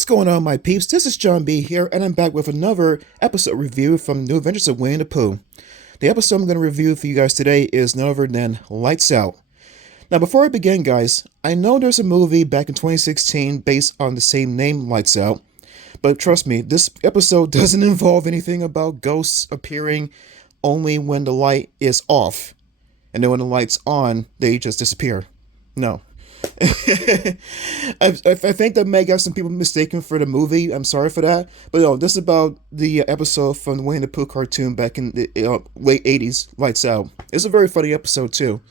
What's going on, my peeps? This is John B here, and I'm back with another episode review from New Adventures of Winnie the Pooh. The episode I'm going to review for you guys today is none other than Lights Out. Now, before I begin, guys, I know there's a movie back in 2016 based on the same name, Lights Out, but trust me, this episode doesn't involve anything about ghosts appearing only when the light is off, and then when the light's on, they just disappear. No. I think that may have some people mistaken for the movie. I'm sorry for that. But no, this is about the episode from the Winnie the Pooh cartoon back in the late 80s, Lights Out. It's a very funny episode, too.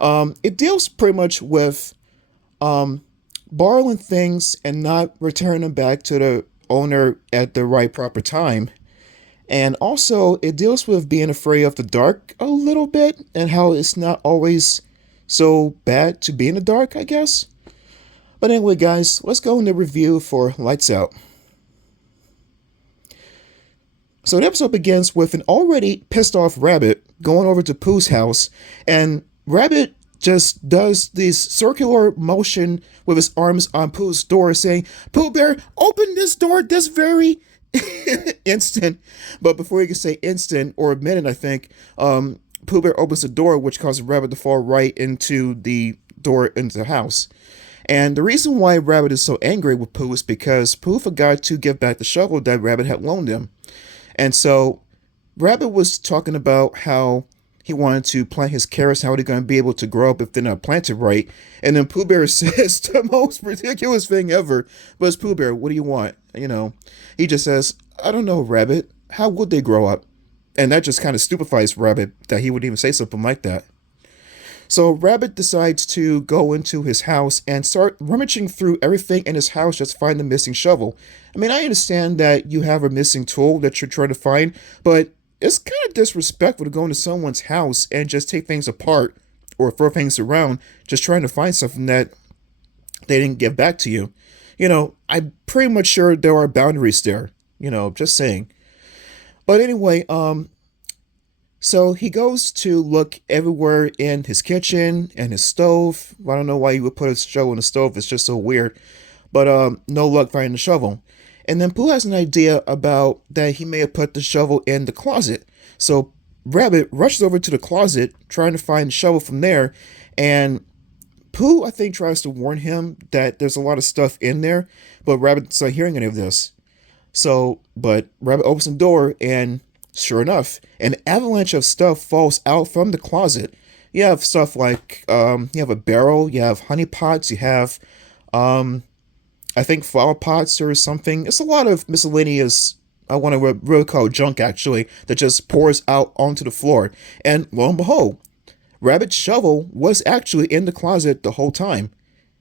It deals pretty much with borrowing things and not returning them back to the owner at the right proper time. And also, it deals with being afraid of the dark a little bit and how it's not always so bad to be in the dark, I guess. But anyway, guys, let's go into review for Lights Out. So the episode begins with an already pissed off Rabbit going over to Pooh's house, and Rabbit just does this circular motion with his arms on Pooh's door, saying, "Pooh Bear, open this door this very instant." But before he can say instant, or a minute, I think, Pooh Bear opens the door, which causes Rabbit to fall right into the door into the house. And the reason why Rabbit is so angry with Pooh is because Pooh forgot to give back the shovel that Rabbit had loaned him. And so Rabbit was talking about how he wanted to plant his carrots, how they're going to be able to grow up if they're not planted right. And then Pooh Bear says the most ridiculous thing ever. But it's Pooh Bear, what do you want? He just says, "I don't know, Rabbit. How would they grow up?" And that just kind of stupefies Rabbit that he would even say something like that. So Rabbit decides to go into his house and start rummaging through everything in his house just to find the missing shovel. I mean, I understand that you have a missing tool that you're trying to find, but it's kind of disrespectful to go into someone's house and just take things apart or throw things around just trying to find something that they didn't give back to you. I'm pretty much sure there are boundaries there, just saying. But anyway, so he goes to look everywhere in his kitchen and his stove. I don't know why you would put a shovel in the stove. It's just so weird. But no luck finding the shovel. And then Pooh has an idea about that he may have put the shovel in the closet. So Rabbit rushes over to the closet, trying to find the shovel from there. And Pooh, I think, tries to warn him that there's a lot of stuff in there. But Rabbit's not hearing any of this. But Rabbit opens the door, and sure enough, an avalanche of stuff falls out from the closet. You have stuff like, you have a barrel, you have honey pots, you have, I think flower pots or something. It's a lot of miscellaneous, I want to really call it junk, actually, that just pours out onto the floor. And lo and behold, Rabbit's shovel was actually in the closet the whole time.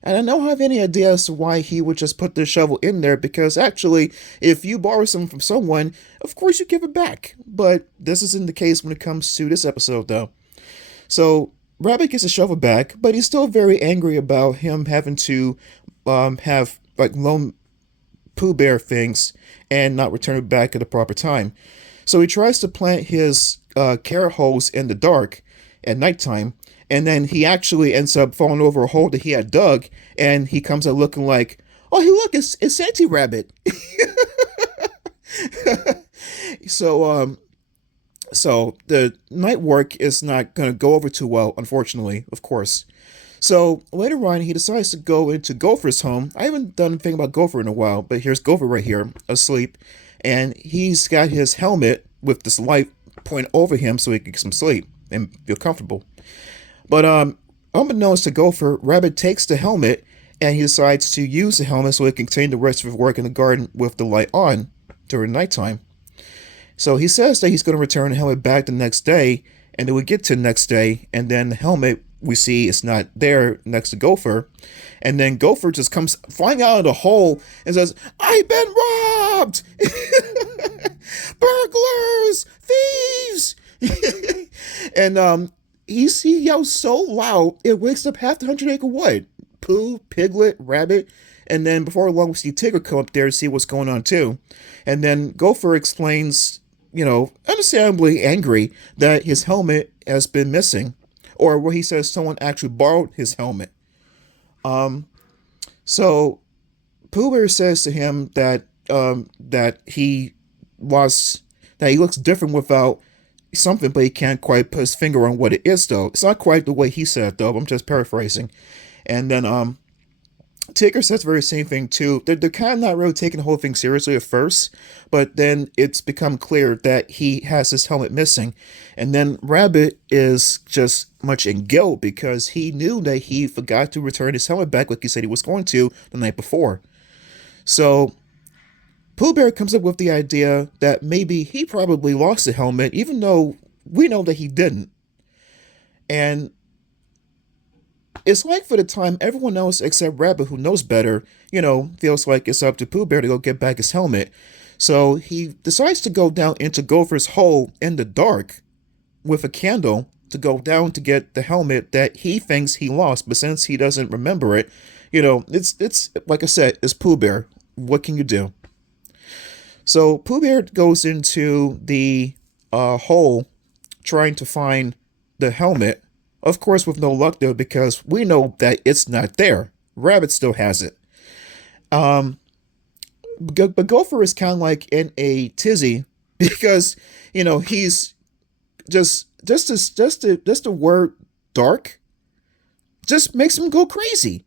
And I don't have any idea as to why he would just put the shovel in there, because actually, if you borrow something from someone, of course you give it back. But this isn't the case when it comes to this episode, though. So, Rabbit gets the shovel back, but he's still very angry about him having to have, loan Pooh Bear things and not return it back at the proper time. So he tries to plant his carrot holes in the dark at nighttime, and then he actually ends up falling over a hole that he had dug, and he comes out looking like, "Oh, hey, look, it's Auntie Rabbit." So the night work is not going to go over too well, unfortunately, of course. So later on, he decides to go into Gopher's home. I haven't done anything about Gopher in a while, but here's Gopher right here, asleep, and he's got his helmet with this light pointing over him so he can get some sleep and feel comfortable. But unbeknownst to Gopher, Rabbit takes the helmet, and he decides to use the helmet so he can continue the rest of his work in the garden with the light on during nighttime. So he says that he's going to return the helmet back the next day, and then we get to the next day, and then the helmet we see is not there next to Gopher. And then Gopher just comes flying out of the hole and says, "I've been robbed! Burglars! Thieves!" And he yells so loud, it wakes up half the 100-acre wood. Pooh, Piglet, Rabbit, and then before long we see Tigger come up there to see what's going on too. And then Gopher explains, understandably angry, that his helmet has been missing. Or where he says someone actually borrowed his helmet. So Pooh Bear says to him that he lost that he looks different without something, but he can't quite put his finger on what it is though. It's not quite the way he said it though. I'm just paraphrasing. And then Tigger says the very same thing too. They're kind of not really taking the whole thing seriously at first, but then it's become clear that he has his helmet missing. And then Rabbit is just much in guilt because he knew that he forgot to return his helmet back like he said he was going to the night before. So Pooh Bear comes up with the idea that maybe he probably lost the helmet, even though we know that he didn't. And it's like for the time everyone else except Rabbit, who knows better, feels like it's up to Pooh Bear to go get back his helmet. So he decides to go down into Gopher's hole in the dark with a candle to go down to get the helmet that he thinks he lost. But since he doesn't remember it, it's like I said, it's Pooh Bear. What can you do? So Pooh Bear goes into the hole trying to find the helmet. Of course, with no luck though, because we know that it's not there. Rabbit still has it. But Gopher is kind of like in a tizzy because he's just the word dark just makes him go crazy.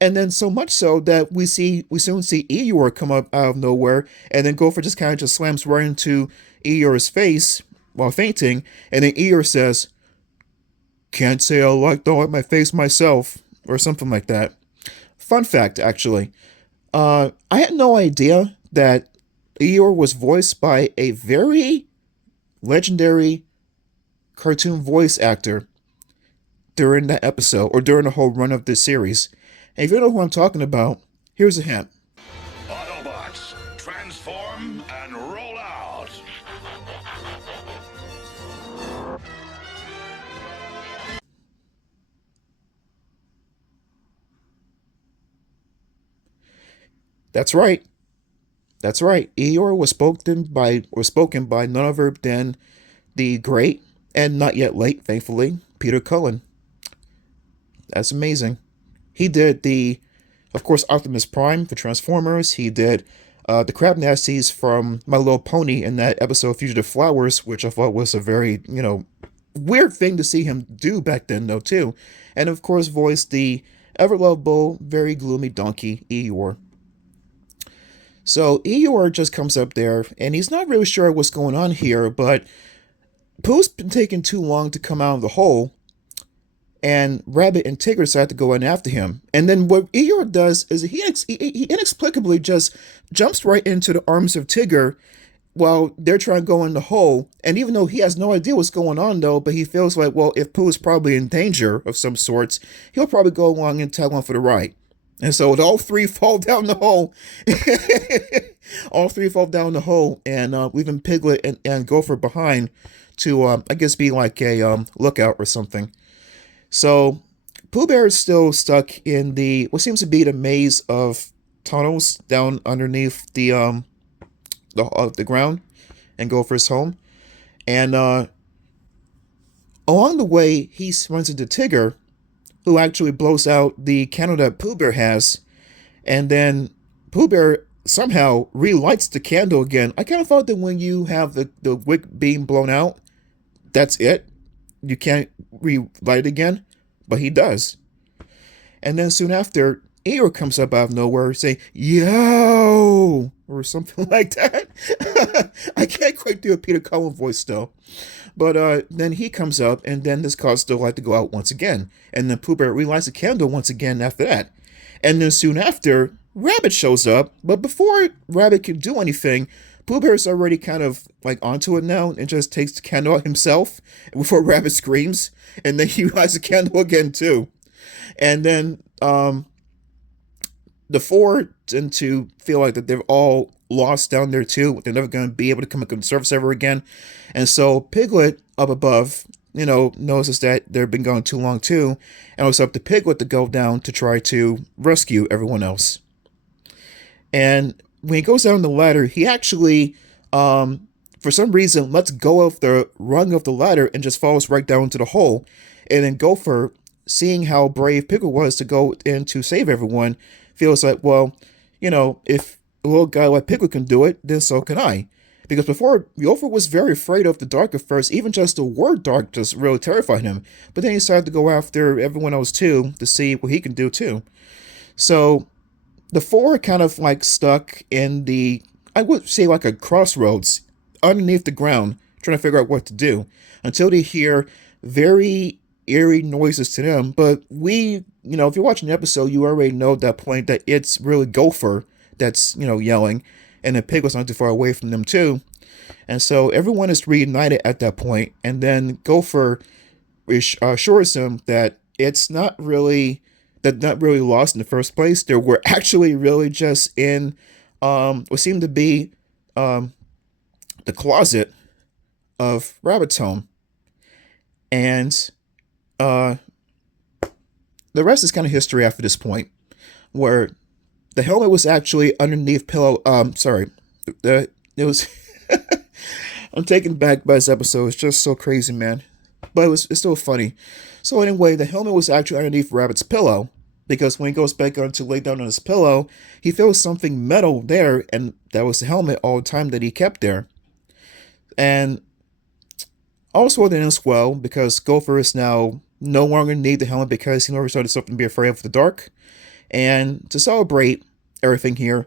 And then so much so that we soon see Eeyore come up out of nowhere, and then Gopher just kind of just slams right into Eeyore's face while fainting, and then Eeyore says, "Can't say I don't like my face myself," or something like that. Fun fact, actually, I had no idea that Eeyore was voiced by a very legendary cartoon voice actor during that episode, or during the whole run of this series. And if you don't know who I'm talking about, here's a hint. Autobots, transform and roll out! That's right. That's right. Eeyore was spoken by none other than the great and not yet late, thankfully, Peter Cullen. That's amazing. He did of course, Optimus Prime for Transformers. He did the Crab Nasties from My Little Pony in that episode Fugitive Flowers, which I thought was a very, weird thing to see him do back then, though, too. And, of course, voiced the ever-lovable, very gloomy donkey, Eeyore. So Eeyore just comes up there, and he's not really sure what's going on here, but Pooh's been taking too long to come out of the hole, and Rabbit and Tigger decide to go in after him. And then what Eeyore does is he inexplicably just jumps right into the arms of Tigger while they're trying to go in the hole. And even though he has no idea what's going on, though, but he feels like, well, if Pooh is probably in danger of some sorts, he'll probably go along and tag on for the ride. And so all three fall down the hole. All three fall down the hole, and leaving Piglet and Gopher behind to, I guess, be like a lookout or something. So Pooh Bear is still stuck in what seems to be the maze of tunnels down underneath the ground and Gopher's home. And along the way, he runs into Tigger, who actually blows out the candle that Pooh Bear has. And then Pooh Bear somehow relights the candle again. I kind of thought that when you have the wick beam blown out, that's it. You can't relight it again, but he does. And then soon after, Eeyore comes up out of nowhere saying, "Yo!" or something like that. I can't quite do a Peter Cullen voice still. But then he comes up, and then this causes the light to go out once again. And then Pooh Bear relights the candle once again after that. And then soon after, Rabbit shows up, but before Rabbit can do anything, Pooh Bear's already kind of like onto it now and just takes the candle out himself before Rabbit screams, and then he lights the candle again too. And then the four tend to feel like that they're all lost down there too. They're never going to be able to come up on the surface ever again. And so Piglet up above, notices that they've been going too long too, and it's up to Piglet to go down to try to rescue everyone else. And when he goes down the ladder, he actually, for some reason, lets go of the rung of the ladder and just falls right down into the hole. And then Gopher, seeing how brave Piglet was to go in to save everyone, feels like, well, if a little guy like Pickle can do it, then so can I. Because before, Yofa was very afraid of the dark at first. Even just the word dark just really terrified him. But then he decided to go after everyone else too, to see what he can do too. So the four are kind of like stuck in the, I would say, like a crossroads underneath the ground, trying to figure out what to do until they hear very eerie noises to them. But if you're watching the episode, you already know at that point that it's really Gopher that's, yelling, and then Piglet's not too far away from them too. And so everyone is reunited at that point, and then Gopher assures them that it's not really lost in the first place. They were actually really just in what seemed to be the closet of Rabbit's home. And the rest is kind of history after this point, where the helmet was actually underneath pillow. It was. I'm taken back by this episode. It's just so crazy, man. But it's still funny. So anyway, the helmet was actually underneath Rabbit's pillow, because when he goes back on to lay down on his pillow, he feels something metal there, and that was the helmet all the time that he kept there. And also it ends well, because Gopher is now no longer need the helmet because he never started something to be afraid of the dark. And to celebrate everything here,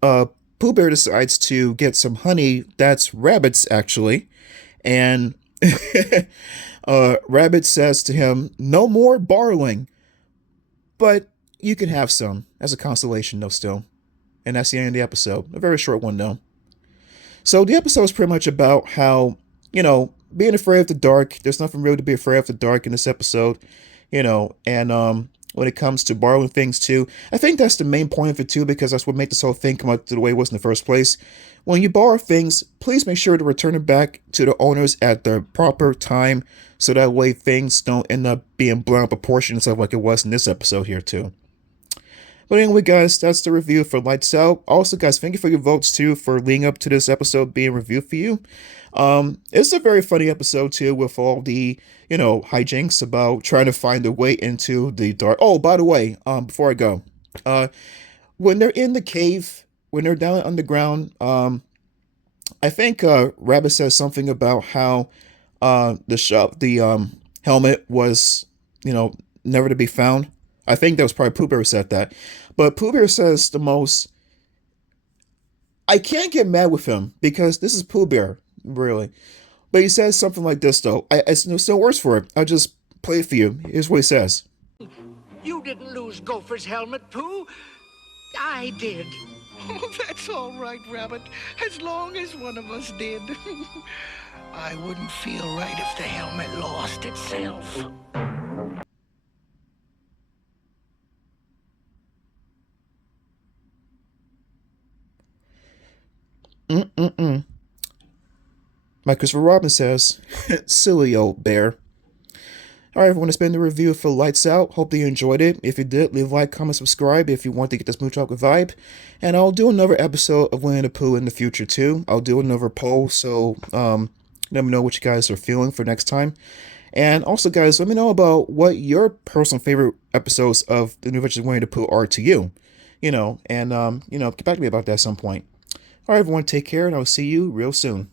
Pooh Bear decides to get some honey that's Rabbit's actually, and Rabbit says to him, "No more borrowing, but you can have some as a consolation, though, still." And that's the end of the episode. A very short one, though. So the episode is pretty much about how, being afraid of the dark. There's nothing really to be afraid of the dark in this episode, and when it comes to borrowing things too, I think that's the main point of it too, because that's what made this whole thing come out the way it was in the first place. When you borrow things, please make sure to return it back to the owners at the proper time, so that way things don't end up being blown out of proportion and stuff like it was in this episode here too. But anyway, guys, that's the review for Lights Out. Also, guys, thank you for your votes too for leading up to this episode being reviewed for you. It's a very funny episode too, with all the hijinks about trying to find a way into the dark. Oh, by the way, before I go, when they're in the cave, when they're down underground, I think Rabbit says something about how the helmet was never to be found. I think that was probably Pooh Bear who said that, but Pooh Bear says the most. I can't get mad with him because this is Pooh Bear, really. But he says something like this, though. It's no worse for it. I'll just play it for you. Here's what he says. You didn't lose Gopher's helmet, Pooh. I did. Oh, that's all right, Rabbit. As long as one of us did. I wouldn't feel right if the helmet lost itself. Like Christopher Robin says, silly old bear. Alright, everyone, it's been the review for Lights Out. Hope that you enjoyed it. If you did, leave a like, comment, subscribe if you want to get this Mooch Chocolate vibe. And I'll do another episode of Winnie the Pooh in the future, too. I'll do another poll, so let me know what you guys are feeling for next time. And also, guys, let me know about what your personal favorite episodes of The New Adventures of Winnie the Pooh are to you. And get back to me about that at some point. Alright, everyone, take care, and I'll see you real soon.